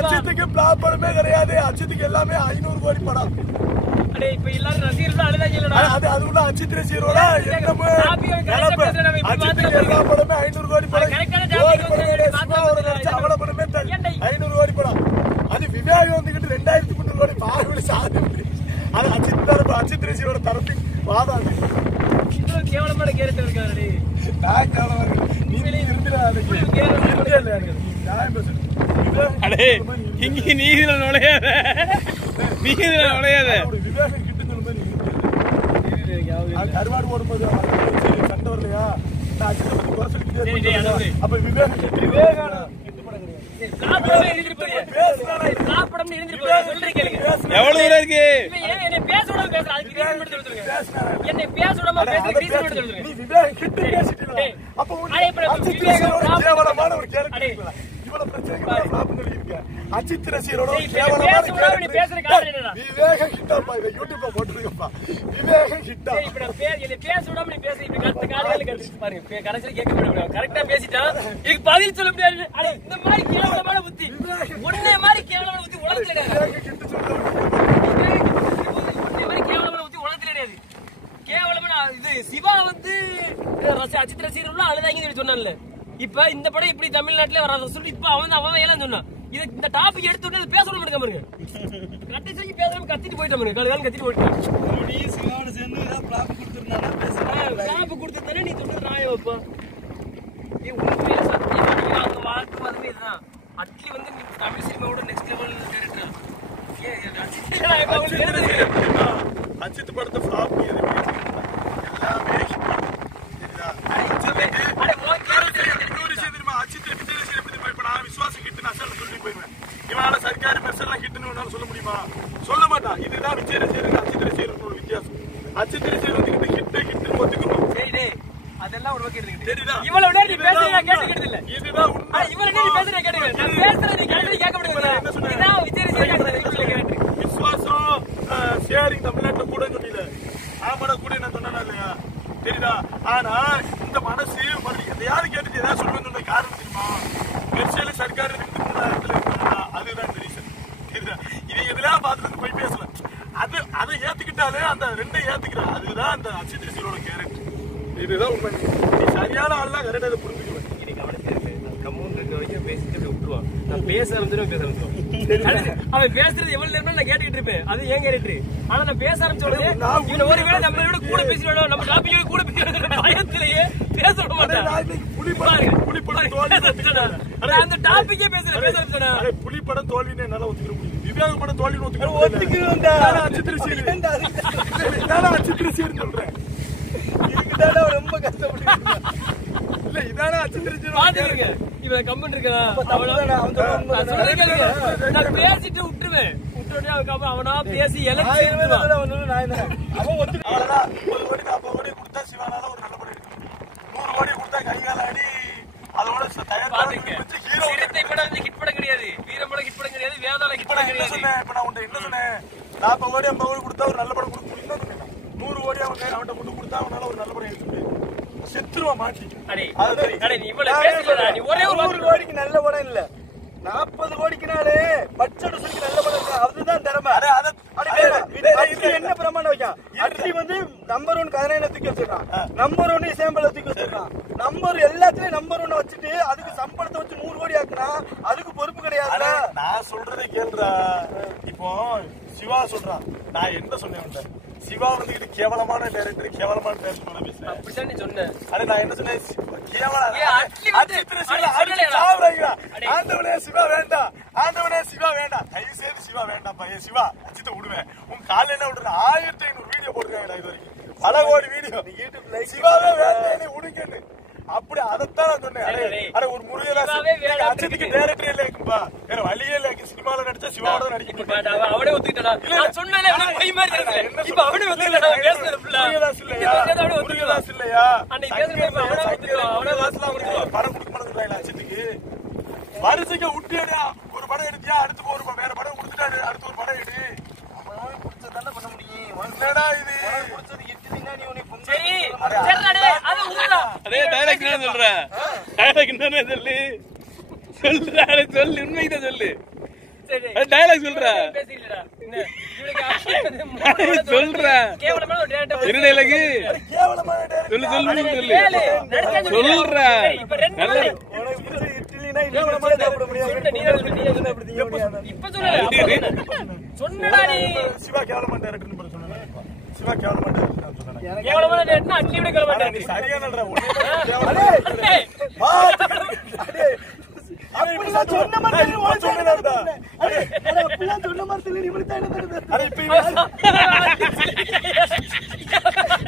அஜித்துக்கு பிளாப் படமே கிடையாது. அஜித்துக்கு எல்லாமே ஐநூறு கோடி படம். அது- அது உள்ள அஜித் ரசிகரோட ஒரு கரெக்டா நினைப்பு. பேசுறேன் நம்ம இப்படி அஜித்துக்கு எல்லா படமே ஐநூறு கோடி படம் கரெக்டான கோடி டாபிக் படம் வந்து கிடையாது. மாத்த சினிமாவோட முடியல. நடிச்ச அவள படமே தனி. ஏன்டா? ஐநூறு கோடி படம் அது விவேக் வந்துகிட்டு ரெண்டாயிரத்தி முந்நூறு கோடி பாகுபலி சாதனை அது அஜித் தரப்பு அஜித் ரசிகரோட தரப்பு வாதாங்க இன்னொரு கேவலமான கேரக்டர் இருக்காரு டேய். நான் கேவலமா இருக்கு. நீ இருந்துடா அதுக்கு. இருந்தே இல்லையா எனக்கு? நீ நியாயம் பேசு. விவேக் அடே இங்க நீ இதுல நுழையாத நீ இதுல நுழையாத விவேகம் கிட்ட சொல்லும்போது நீ இருந்துடா. நான் கருவாடு போடும்போது சண்டை வரலையா? நான். அப்ப விவேகம் விவேகான சரி, flop படமே எழுதிட்டு போறியே. சரி, flop படம்னு எழுதிட்டு போறியே. சொல்றேன் கேளுங்க. எவ்வளவு இருக்கு பேச விடாம பேசுறான்? அதுக்கு reason மட்டும் சொல்லுங்க. என்னை பேச விடாம மட்டும் சொல்லுங்க. நீ விவேகம் கிட்ட பேசிட்டு இருக்க. டேய். அப்ப flop கேவலமான ஒரு இருக்குல்ல. இவ்வளவு. அஜித் ரசிகரோட கேவலமான விடாம நீ. பேசுற காரணம் என்னடா? விவேகம் ஹிட்டாப்பா இதை யூடியூப்ல போட்டுருக்கப்பா இப்ப நான் பே- பேச விடாம நீ பேசு. இப்படி கத்து காலையில கத்து. பாருங்க, பே- கேட்க correct ஆ பேசிட்டா, இதுக்கு பதில் சொல்ல முடியாது. அடே, இந்த மாதிரி கேவலமான புத்தி. உன்னை மாதிரி கேவலமான புத்தி உலகத்துல கிடையாது. விவேகம் ஹிட்டு சொல்றவங்க உன்னை மாதிரி கேவலமான புத்தி உலகத்துல கிடையாது. கேவலமான இது சிவா வந்து அஜித் ரசிகர்கள் அழுதாங்கன்னு சொல்லி சொன்னான்ல. இப்ப இந்த படம் இப்படி தமிழ்நாட்டுல வராத சொல்லி இப்ப அவன் அவன் ஏலாம் சொன்னான். இது இந்த டாபிக் எடுத்த உடனே பேசணும் இருக்க பாருங்க. கட்டி பேசாம கத்திட்டு போயிட்டான் பாருங்க. காலு காலம் கத்திட்டு போயிட்டான். லாபம் கொடுத்ததானே நீ சொன்னது நியாயம் அப்பா. நீ உண்மையில சத்தியமா அங்க வாழ்க்கை வந்து இதுதான். அட்லி வந்து தமிழ் சினிமாவோட நெக்ஸ்ட் லெவல் டேரக்டர் அஜித் படத்தை ஃபிளாப் எல்லாமே இன்னொரு விஷயம் தெரியுமா அஜித் விஜய் ரசிகர் எப்படி தெரியுமா இப்ப நான் விசுவாசம் ஹிட் நான் அசல் சொல்லி போயிருவேன் இவனால சர்க்காரி மெர்சல்லாம் ஹிட்னு உன்னால சொல்ல முடியுமா? சொல்ல மாட்டான். இதுதான் விஜய் ரசிகர் அஜித் ரசிகர் ஒரு வித்தியாசம். அஜித் ரசிகர் வந்து ஹிட் ஹிட் ஒத்துக்கணும். அதெல்லாம் ஒரு வகை தெரியுதா? இவ்வளவு நேரம் நீ பேசுறத நான் கேட்டுக்கிட்டு இல்ல. இதுதான் உண்மை. இவ்வளவு நேரம் நீ பேசுறத கேட்டுக்கிறேன் நான் பேசுறத நீ கேட்டு கேட்க முடியாது. இதான் விஜய் ரசிகர் கேட்டு விசுவாசம் ஷேரிங் தமிழ்நாட்டுல கூட சொன்னீங்க ஆமாடா கூட என்ன சொன்னா இல்லையா? தெரியுதா? ஆனா இந்த மனசு மறுபடியும் எதையாவது கேட்டுட்டு ஏதாவது சொல்லுவேன் சொன்ன காரணம் தெரியுமா? மெர்சேல சர்க்கார் ரெண்டு மூணாயிரத்துல இருந்தா அதுதான் ரீசன் இது எதுலயா பார்த்துட்டு போய் பேசல அது அதை ஏத்துக்கிட்டாலே அந்த ரெண்டை ஏத்துக்கிற. அதுதான் அந்த அஜித் ரசிகரோட கேரக்டர் இதுதான் உண்மை. நீ சரியான ஆள்லாம் கரெக்டா அதை புரிஞ்சுக்குவேன் கம்மூன் இருக்க வரைக்கும் பேசிட்டு அப்படியே விட்டுருவான் நான் பேச ஆரம்பிச்சிடும் பேச ஆரம்பிச்சிடும் அவன் பேசுறது எவ்வளவு நேரம் நான் கேட்டுக்கிட்டு இருப்பேன். அது ஏன் கேரக்டர் ஆனா நான் பேச ஆரம்பிச்ச உடனே இவனை ஒருவேளை நம்ம விட கூட பேசிடுவோம் நம்ம டாபிக் கூட பேசிடுவோம் பயத்திலேயே பேச விட மாட்டேன். புலிப்படம் புலிப்படம் தோல்வி. நான் அந்த டாபிக்கே பேசுறேன் பேச ஆரம்பிச்சேன் அரே புலி படம் தோல்வின்னு என்னால ஒத்துக்க முடியும் விவேக படம் தோல்வின்னு ஒத்துக்க ஒத்துக்கிறேன் அச்சித்திர சீர் இதான அச்சித்திர சீர் சொல்றேன். ரொம்ப கஷ்டப்பட்டு இல்ல இதான அச்சித்திர சீர் பாத்துக்கங்க. இவன் கம்பன் உண்மைதானே. நான். நான் பேசிட்டு விட்டுருவேன். விட்டு உடனே அவன் பேசி எலக்ட் அவன் ஒத்துக்க அவ்வளவுதான் முப்பது கோடி நாற்பது கோடி கொடுத்தா சிவானால ஒரு நல்ல படம் எடுக்கும் நூறு கோடி கொடுத்தா கைகால அடி அதோட தயார் பாத்துங்க சிறுத்தை படம் வந்து ஹிட் படம் கிடையாது. வீரம் படம் ஹிட் படம் கிடையாது. வேதாள ஹிட் இப்ப படம் கிடையாது. இப்ப நான் உன்ட்ட என்ன சொன்னேன்? நாற்பது கோடி ஐம்பது கோடி கொடுத்தா ஒரு நல்ல படம் இன்னும் சொன்னேன் நூறு கோடி அவன் அவன்கிட்ட கொண்டு கொடுத்தா அவனால ஒரு நல்ல படம் எடுக்க செத்துருவா மாட்டி. அடே அது சரி. அடே நீ இவ்வளவு பேசலடா நீ ஒரே ஒரு நூறு கோடிக்கு நல்ல படம் இல்ல. நாற்பது கோடிக்குனாலே பட்ஜெட் நல்ல படம் அதுதான் திறமை. அட்லி வந்து நம்பர் ஒன் கதனையில தூக்கி வச்சிருக்கான். நம்பர் ஒன் சேம்பல தூக்கி வச்சிருக்கான். நம்பர் எல்லாத்துலயும் நம்பர் ஒன் வச்சுட்டு அதுக்கு சம்பளத்தை வச்சு நூறு கோடி ஆக்குனா அதுக்கு பொறுப்பு கிடையாதுல்ல அட, நான் சொல்றதை கேளுடா. இப்போ சிவா சொல்றான். நான் என்ன சொன்னேன்? சிவா வந்து இது கேவலமான டைரக்டர் கேவலமான டைரக்டர் பேசுறேன் அப்படிதான் நீ சொன்ன. அட நான் என்ன சொன்னேன். ஆண்டவனே சிவா வேண்டாம். ஆண்டவனே சிவா வேண்டாம். தயவு செய்து சிவா வேண்டாம் பையன் சிவா அஜித்தை விடுவேன். உன் காலையில என்ன விடுற ஆயிரத்தி ஐநூறு போட்டுருக்காங்கடா இது வரைக்கும் பல கோடி வீடியோ. சிவாவே நீ விடுங்கன்னு அப்படி அதைத்தான் நான் சொன்னேன். அடே, ஒரு முருகதாஸ் அஜித்துக்கு டேரக்டர் இல்ல இருக்கும்பா. வேற வழியே இல்ல. சினிமால நடிச்சா சிவாவோட நடிக்க அவனே ஒத்துக்கிட்டடா. நான் சொன்னேனே அவனுக்கு பொய் மாதிரி தெரியல இப்ப அவனே ஒத்துக்கலடா பேசுறது ஃபுல்லா முருகதாஸ் இல்லையா? முருகதாஸ் இல்லையா? அன்னைக்கு பேசுறது ஒத்துக்கலாம் அவனுக்கு படம் கொடுக்க மாட்டேங்கிறாங்களா அஜித்துக்கு. வரிசைக்கு விட்டுடா ஒரு படம் எடுத்தியா அடுத்து ஒரு படம் வேற படம் கொடுத்துட்டாரு அடுத்து ஒரு படம் எடு அவன் பிடிச்சதானே பண்ண முடியும் உனக்கு என்னடா இது பிடிச்சது இட்லினா நீ உனக்கு பொங்கல் சரி சரிடா டேய் அது டைரக்ட் என்ன சொல்ற டைரக்ட் என்ன சொல்லு சொல்றா சொல்லு உண்மைதான் சொல்லு சரி டயலாக் சொல்றா சொல்றா. கேவலமான ஒரு டேரக்டர் இரு direct. சொல்லு சொல்லு சொல்லு. சொல்றா ஏய், இப்ப ரெண்டு நல்ல இப்ப சொல்லு. சொன்னடா நீ சிவா கேவலமான director னு சொன்னேன். சிவா கேவலமான director னு சொன்னேன். கேவலமான டேரக்டர்னா அட்லி விட டேய், அடே, அப்படிலாம் சொன்ன மாதிரி சொன்ன மாதிரி?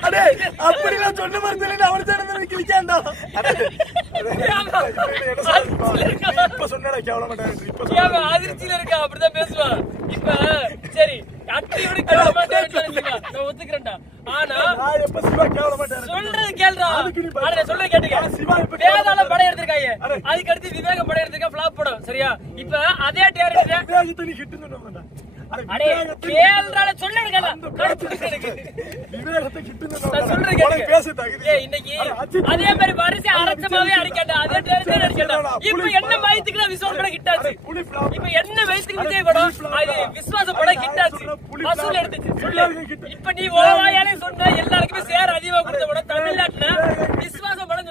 அட, அப்படிலாம் சொன்ன மாதிரி தெரியல, அவனுக்கு தான் கிழிச்சான்டா. இப்ப சொன்னடா. இப்ப சொன்னடா. அவன் அதிர்ச்சியில இருக்கா? அப்படிதான் பேசுவான் இப்ப சரி அட்லி விட கேவலமான டேரக்டர் சிவா நான் ஒத்துக்கிறேன்டா. ஆனா எப்ப சிவா? சொல்றது கேளுடா. நான் சொல்றது கேட்டுக்க. சிவா இப்ப வேதாளம் படம் எடுத்திருக்காங்க. அதுக்கு அடுத்து விவேகம் படம் எடுத்திருக்கா ஃபிளாப் படம். சரியா? இப்ப அதே டேரக்டர் விவேகத்தை நீ ஹிட்னு. அட, அடே விவேகத்தை அதே மாதிரி வரிசை அரசமாவே அடிக்கட்டா அதே ட்ரெயின் அடிக்கட்டா இப்ப என்ன வயசுக்கு விசுவாசம் கிட்டாச்சு? இப்ப என்ன வயசுக்கு விஜய் படம் கிட்டாச்சு. வசூல் எடுத்துச்சு. இப்ப நீ ஓவாயாலே சொன்ன எல்லாருக்குமே சேர் அதிகமா கொடுத்த படம் தமிழ்நாட்டுல விசுவாச படம்